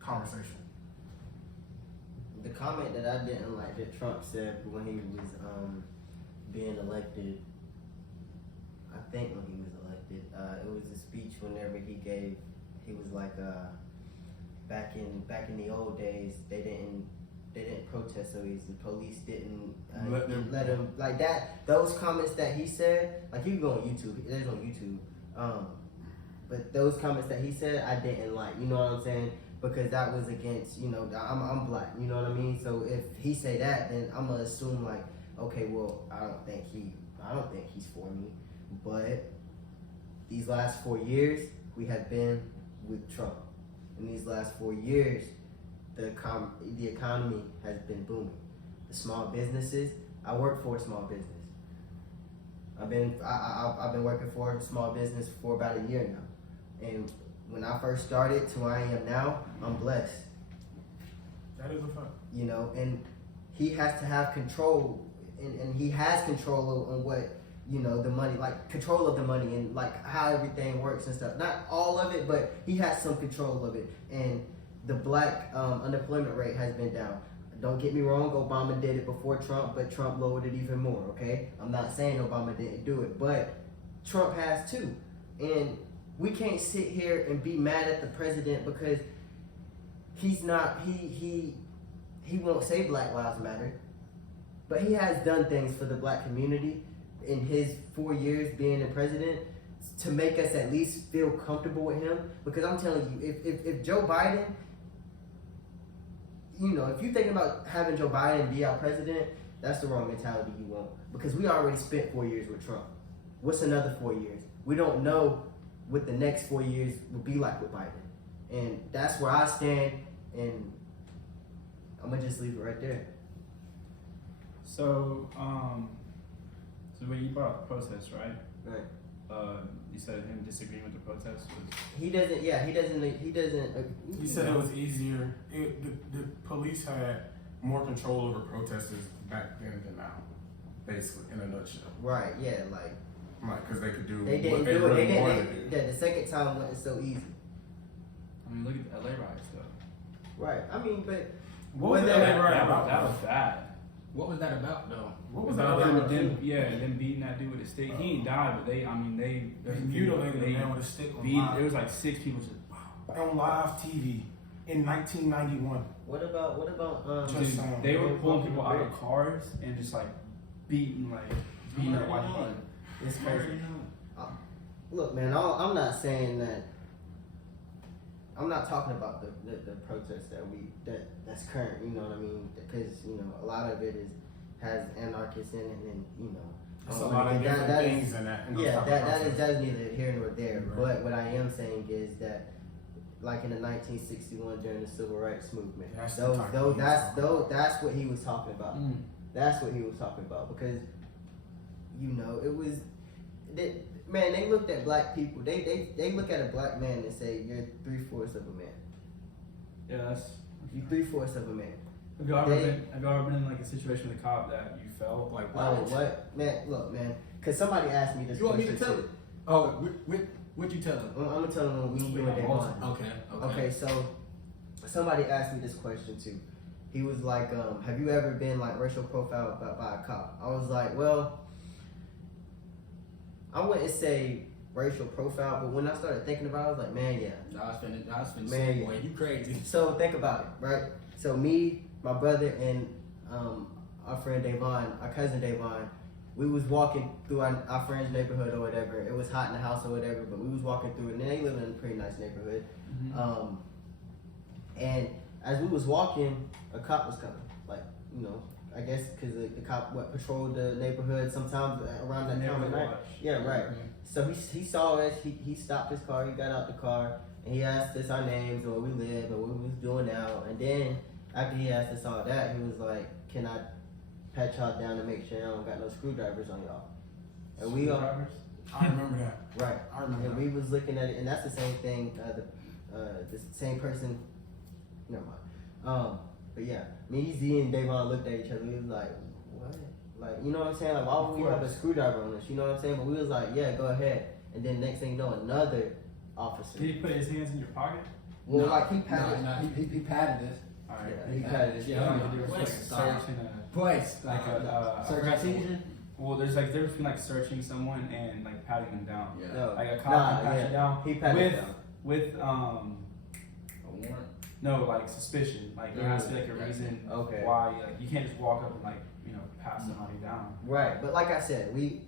conversation. The comment that I didn't like that Trump said when he was being elected, I think when he was elected, it was a speech whenever he gave. He was like, back in the old days, they didn't protest so easy. Police didn't let them like that. Those comments that he said, like you can go on YouTube. There's on YouTube. But those comments that he said, I didn't like. You know what I'm saying? Because that was against, I'm black. You know what I mean? So if he say that, then I'm gonna assume like, okay, well, I don't think he's for me. But these last 4 years, we have been with Trump. In these last 4 years, the economy has been booming. The small businesses. I work for a small business. I've been working for a small business for about a year now, and when I first started to where I am now, I'm blessed. That is a fact. And he has to have control, and he has control on what, the money, like control of the money and like how everything works and stuff. Not all of it, but he has some control of it. And the black unemployment rate has been down. Don't get me wrong, Obama did it before Trump, but Trump lowered it even more, okay? I'm not saying Obama didn't do it, but Trump has too. And we can't sit here and be mad at the president because he's not, he won't say Black Lives Matter, but he has done things for the black community in his 4 years being the president to make us at least feel comfortable with him. Because I'm telling you, if Joe Biden, if you're thinking about having Joe Biden be our president, that's the wrong mentality you want. Because we already spent 4 years with Trump. What's another 4 years? We don't know what the next 4 years will be like with Biden. And that's where I stand, and I'm going to just leave it right there. So when you brought up the protest, right? Right. You said him disagreeing with the protest was. He doesn't. He said it was easier. The police had more control over protesters back then than now, basically, in a nutshell. Right. Yeah. Like. Right, because they could do They didn't what they do it. really They wanted didn't. to do. The second time wasn't so easy. I mean, look at the LA riots though. Right. I mean, but What was that- that right about? That was bad. What was that about, though? What was About that them, about? them beating that dude with a stick. He ain't died, but they mutilated a man with a stick on beat. live. There was like 6 people just. On live TV in 1991. what about Just saying. They were pulling people out of cars and just like beating up white people. It's crazy. Look, man, I'm not saying that. I'm not talking about the protests that's current. You know what I mean? Because a lot of it has anarchists in it, and There's a lot of different things in that. That is neither here nor there. Right. But what I am saying is that, like in the 1961 during the Civil Rights Movement, That's that's what he was talking about. Mm. That's what he was talking about because, it was, they looked at black people. They look at a black man and say, "You're 3/4 of a man. Yeah, that's. You're 3/4 of a man." Have you ever been in like a situation with a cop that you felt like? Oh, what, man? Look, man. Cause somebody asked me this. You want me to question tell too. it? Oh, what you tell him? I'm gonna tell them when we doing that one. Okay. Okay, so somebody asked me this question too. He was like, "Have you ever been like racial profiled by a cop?" I was like, "Well, I wouldn't say racial profile, but when I started thinking about it, I was like, man, yeah." I was finna Man, say, yeah. boy, you crazy. So think about it, right? So me, my brother, and our friend Davon, our cousin Davon, we was walking through our friend's neighborhood or whatever. It was hot in the house or whatever, but we was walking through it, and they live in a pretty nice neighborhood. Mm-hmm. And as we was walking, a cop was coming. Like, I guess because the cop patrolled the neighborhood sometimes around that time of night. Yeah, right. Mhm. So he saw us. He stopped his car. He got out the car, And he asked us our names and where we live and what we was doing now. And then after he asked us all that, he was like, "Can I pat y'all down to make sure y'all don't got no screwdrivers on y'all?" And we all I remember that. right. I remember And that. we was looking at it, and that's the same thing. The same person. Never mind. But yeah, me, Z, and Davon looked at each other. We was like, "What?" Like, you know what I'm saying? Like, why would we have a screwdriver on us? You know what I'm saying? But we was like, "Yeah, go ahead." And then next thing you know, another officer. Did he put his hands in your pocket? Well, No, like he patted. he patted us. Alright. Yeah, he patted us. Yeah, They were like a search and a Boys, like a search forgot and the- seizure. Well, there's like difference between like searching someone and like patting them down. Yeah. No, Like a cop can pat you down He patted with us down. with A warrant. no like suspicion. Like there has to be like a reason Okay. why like you can't just walk up and like pass somebody down. Right, but like I said, he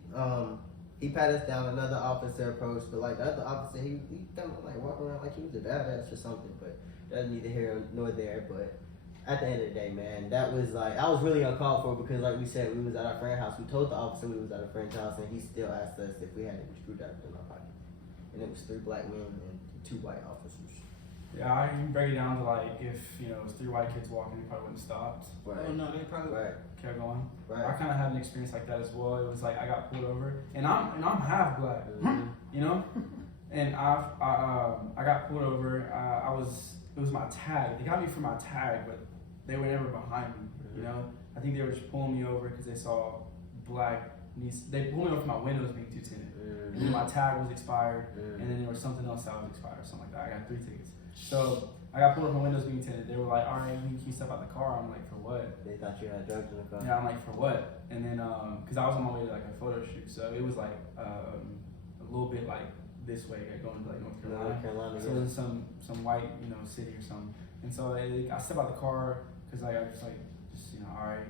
patted us down. Another officer approached, but like the other officer, he kind of like walking around like he was a badass or something. But that's neither here nor there. But at the end of the day, man, that was like I was really uncalled for because, like we said, we was at our friend's house. We told the officer we was at a friend's house, and he still asked us if we had any screwdrivers in our pocket. And it was 3 black men and 2 white officers. Yeah, I can break it down to like if it was 3 white kids walking, they probably wouldn't have stopped. Right. Oh no, they probably. Right. Kept going. I Right. kind of had an experience like that as well. It was like I got pulled over, and I'm half black, you know, and I got pulled over. It was my tag. They got me for my tag, but they were never behind me. You know, I think they were just pulling me over because they saw black. They pulled me over for my windows being too tinted, and then my tag was expired, and then there was something else that was expired or something like that. I got 3 tickets. So I got pulled over, my windows being tinted. They were like, "All right, can you step out the car?" I'm like, "For what?" They thought you had drugs in the car. Yeah, I'm like, "For what?" And then because I was on my way to like a photo shoot, so it was like a little bit like this way, like going to like North Carolina. North Carolina. So it was in some white city or something. And so I step out the car because like I was like just all right,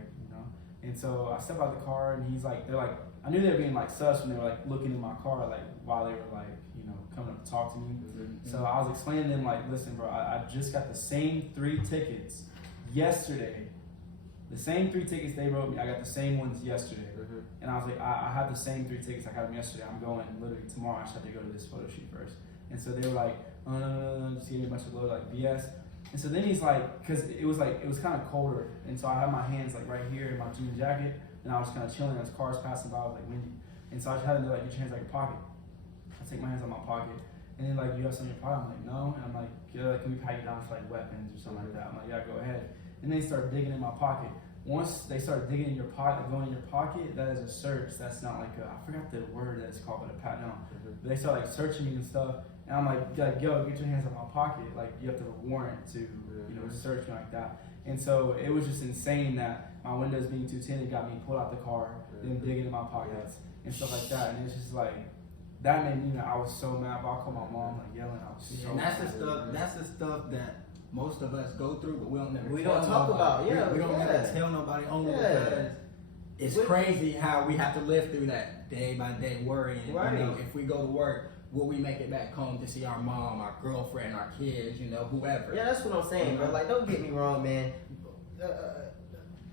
And so I step out the car and they're like I knew they were being like sus when they were like looking in my car like while they were like coming up to talk to me. So I was explaining to them like, listen, bro, I just got the same 3 tickets yesterday. The same 3 tickets they wrote me, I got the same ones yesterday. And I was like, I have the same 3 tickets, I got them yesterday. I'm going literally tomorrow. I just have to go to this photo shoot first. And so they were like, no, just give me a bunch of load like BS. And so then he's like, because it was kind of colder, and so I had my hands like right here in my jean jacket, and I was kind of chilling as cars passing by. I was like windy, and so I just had to like get your hands out your pocket. I take my hands out of my pocket, and then like, you have something in your pocket? I'm like, no, and I'm like, yeah, can we pat you down for like weapons or something like that? I'm like, yeah, go ahead. And they start digging in my pocket. Once they start digging in your pocket, going in your pocket, that is a search. That's not like I forgot the word that it's called, but a pat down. But they start like searching me and stuff. And I'm like, yo, get your hands out of my pocket. Like, you have to have a warrant to, search me like that. And so it was just insane that my windows being too tinted got me pulled out the car, then digging in my pockets and stuff like that. And it's just like, that made me, I was so mad. But I called my mom, like yelling. I was so And that's the mad. stuff. That's the stuff that most of us go through, but we don't never. We tell don't talk nobody. about, yeah, we don't yeah. never tell nobody only Yeah. because it's We- crazy how we have to live through that day by day worrying. Right. If we go to work, will we make it back home to see our mom, our girlfriend, our kids, whoever? Yeah, that's what I'm saying, bro. Like, don't get me wrong, man.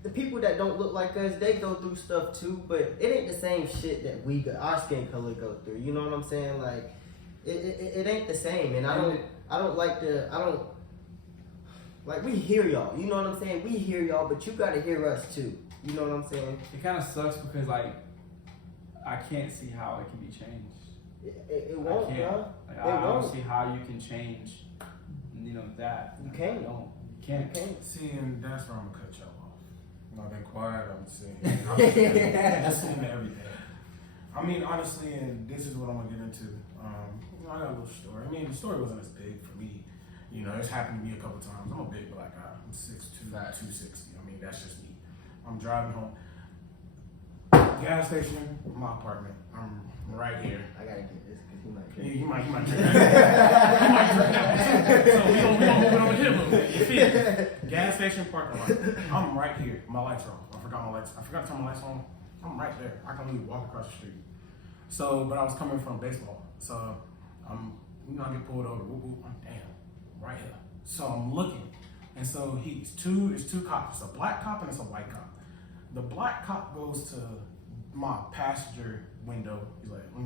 The people that don't look like us, they go through stuff too, but it ain't the same shit that we go, our skin color go through. You know what I'm saying? Like, it ain't the same, and I don't like we hear y'all. You know what I'm saying? We hear y'all, but you gotta hear us too. You know what I'm saying? It kind of sucks because like I can't see how it can be changed. It won't, I can't. bro. Like, It I don't won't. see how you can change, that. You can't. I don't. You can't. Okay. See, and that's where I'm gonna cut y'all off. I've been quiet. I'm saying, listening to everything. I mean, honestly, and this is what I'm gonna get into. I got a little story. I mean, the story wasn't as big for me. It's happened to me a couple times. I'm a big black guy. I'm 6'2", 260. I mean, that's just me. I'm driving home. Gas station, my apartment. I'm right here. I gotta get this because he might. Yeah, you might drink that. You might drink that. So we don't hit him a little bit. You feel me? Gas station parking lot. I'm right here. My lights are on. I forgot to turn my lights on. I'm right there. I can literally walk across the street. So, but I was coming from baseball. So, I get pulled over. Whoop, whoop. I'm damn, right here. So I'm looking. And so it's two cops. It's a black cop and it's a white cop. The black cop goes to my passenger window. He's like, let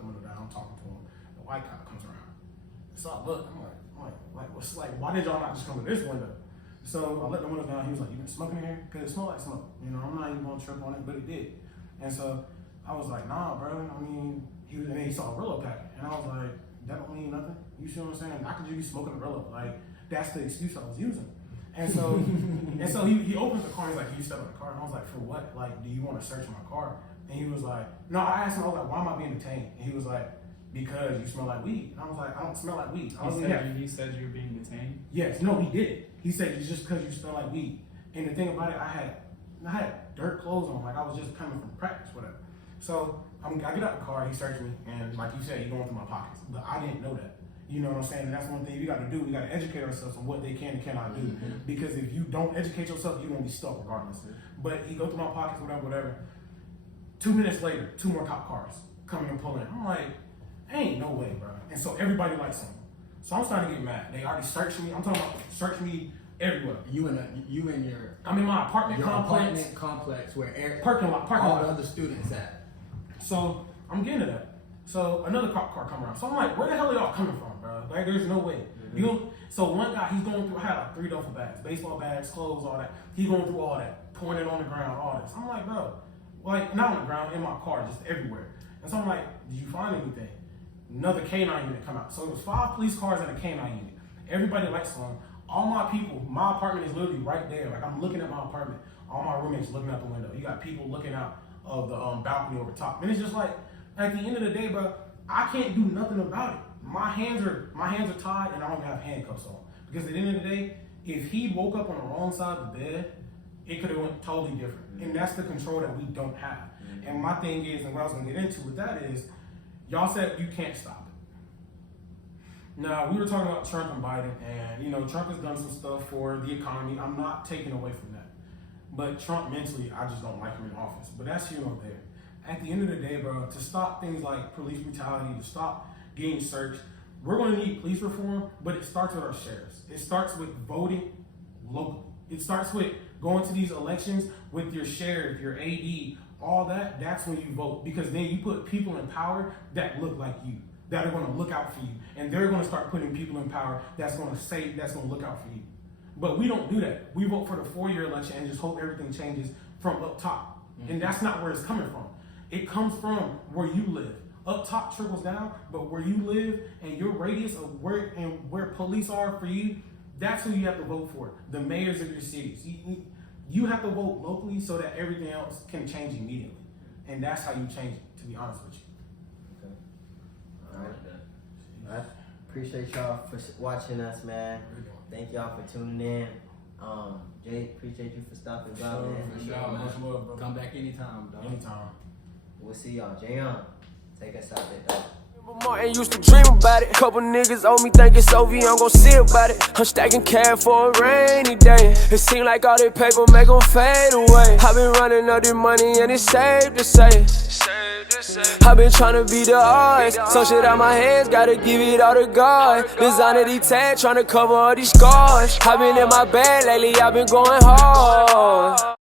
the window down. I'm talking to him. The white cop comes around. So I look, what's like, why did y'all not just come to this window? So I let the window down. He was like, you been smoking in here? Because it smelled like smoke. You know, I'm not even gonna trip on it, but it did. And so I was like, nah, bro. I mean, and then he saw a Rillo packet, and I was like, that don't mean nothing. You see what I'm saying? I could just be smoking a Rillo. Like, that's the excuse I was using. And so, he opens the car. He's like, "You step in the car?" And I was like, "For what? Like, do you want to search my car?" And he was like, "No." I asked him, I was like, "Why am I being detained?" And he was like, "Because you smell like weed." And I was like, "I don't smell like weed." He said you were being detained? Yes. No, he did. He said it's just because you smell like weed. And the thing about it, I had dirt clothes on, like I was just coming from practice, whatever. So I get out the car. He searched me, and like you said, he going through my pockets, but I didn't know that. You know what I'm saying? And that's one thing we got to do. We got to educate ourselves on what they can and cannot do. Because if you don't educate yourself, you're going to be stuck regardless. But he go through my pockets, whatever. 2 minutes later, 2 more cop cars coming and pulling. I'm like, ain't no way, bro. And so everybody likes him. So I'm starting to get mad. They already searched me. I'm talking about search me everywhere. I'm in my apartment complex where parking lot. all the other students at. So I'm getting to that. So another cop car come around. So I'm like, where the hell are y'all coming from, bro? Like, there's no way. So one guy, he's going through, I had like 3 duffel bags, baseball bags, clothes, all that. He's going through all that, pouring it on the ground, all this. I'm like, bro, like, not on the ground, in my car, just everywhere. And so I'm like, did you find anything? Another K9 unit come out. So it was 5 police cars and a K9 unit. Everybody likes them. All my people, my apartment is literally right there. Like, I'm looking at my apartment. All my roommates looking out the window. You got people looking out of the balcony over top. And it's just like, at the end of the day, bro, I can't do nothing about it. My hands are tied, and I don't have handcuffs on. Because at the end of the day, if he woke up on the wrong side of the bed, it could have went totally different. And that's the control that we don't have. And my thing is, and what I was gonna get into with that is, y'all said you can't stop it. Now, we were talking about Trump and Biden, and you know, Trump has done some stuff for the economy. I'm not taking away from that. But Trump mentally, I just don't like him in office. But that's here nor there. At the end of the day, bro, to stop things like police brutality, to stop getting searched, we're going to need police reform, but it starts with our sheriffs. It starts with voting locally. It starts with going to these elections with your sheriff, your AD, all that. That's when you vote, because then you put people in power that look like you, that are going to look out for you. And they're going to start putting people in power that's going to look out for you. But we don't do that. We vote for the 4-year election and just hope everything changes from up top. And that's not where it's coming from. It comes from where you live. Up top trickles down, but where you live and your radius of where police are for you, that's who you have to vote for. The mayors of your cities. You have to vote locally so that everything else can change immediately. And that's how you change it, to be honest with you. Okay. All right. I appreciate y'all for watching us, man. Thank y'all for tuning in. Jay, appreciate you for stopping by, man. For sure, man. Much love, bro. Come back anytime, dog. Anytime. We'll see y'all. Jayon, take us out there, dog. Martin used to dream about it. Couple niggas owe me thinking so I'm gon' see about it. I'm stacking cash for a rainy day. It seem like all that paper make them fade away. I been running up this money and it's safe to say. I been tryna be the odds. Some shit out my hands, gotta give it all to God. Designer detail, tryna cover all these scars. I been in my bag lately, I been going hard.